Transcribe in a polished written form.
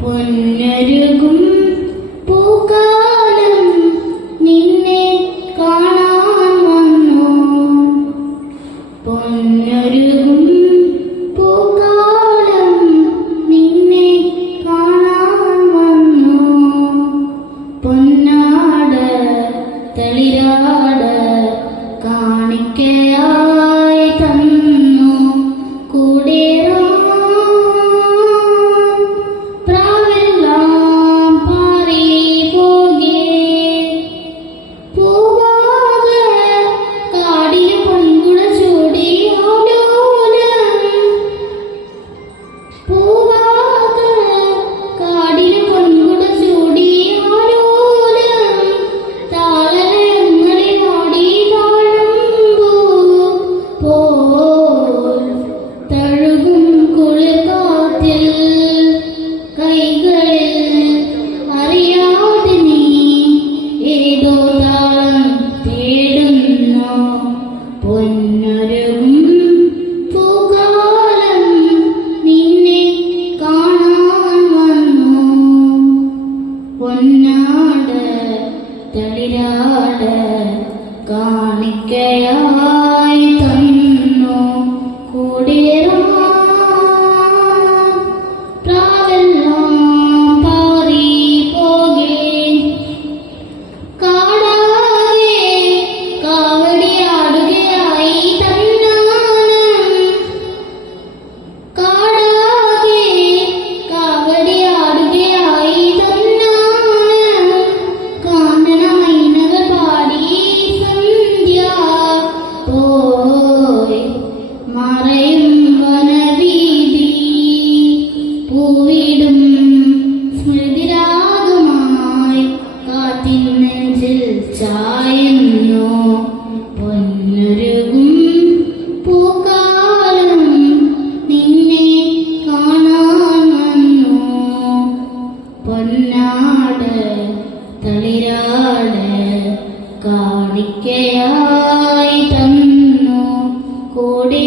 പൊന്നൊരുകും പൂക്കാലം നിന്നെ കാണാൻ വന്നു. പൊന്നൊരുകും പൂക്കാലം നിന്നെ കാണാൻ വന്നു. പൊന്നാട് തളിരാട് കാണിക്കയായി തന്നു. കൂടേറാൻ പ്രാവെല്ലാം പാറി പോകെ. പൂവാക കാടിന് പൊൻകുട ചൂടി ആലോലം. പൂവാക കാടിന് പൊൻകുട ചൂടി ആലോലം. താളലയങ്ങളിൽ വാടി താഴമ്പൂ പോൽ തഴുകും കുളിർക്കാറ്റിൽ. കൈകളിൽ അറിയാതെ നീ ഏതോ താളം തേടുന്നു. പൊന്നൊരുകും പൂക്കാലം നിന്നെ കാണാൻ വന്നു. പൊന്നാട് തളിരാട് കാണിക്കയായി തന്നു. കൂടേറാൻ പ്രാവെല്ലാം പാറി പോകെ. കാടാകെ കാവടിയാടുകയായി തന്നാനം. കാടാകെ കാവടിയാടുകയായി തന്നാനം. കാനന മൈനകൾ പാടി സന്ധ്യ പോയി മറയും വനവീതി. പൂവിടും സ്മൃതിരാഗമായി കാറ്റിൻ നെഞ്ചിൽ ചായുന്നു. പൊന്നൊരുകും പൂക്കാലം നിന്നെ കാണാൻ വന്നു. പൊന്നാട് തളിരാട് കാണിക്കയായി തന്നു. കൂടെ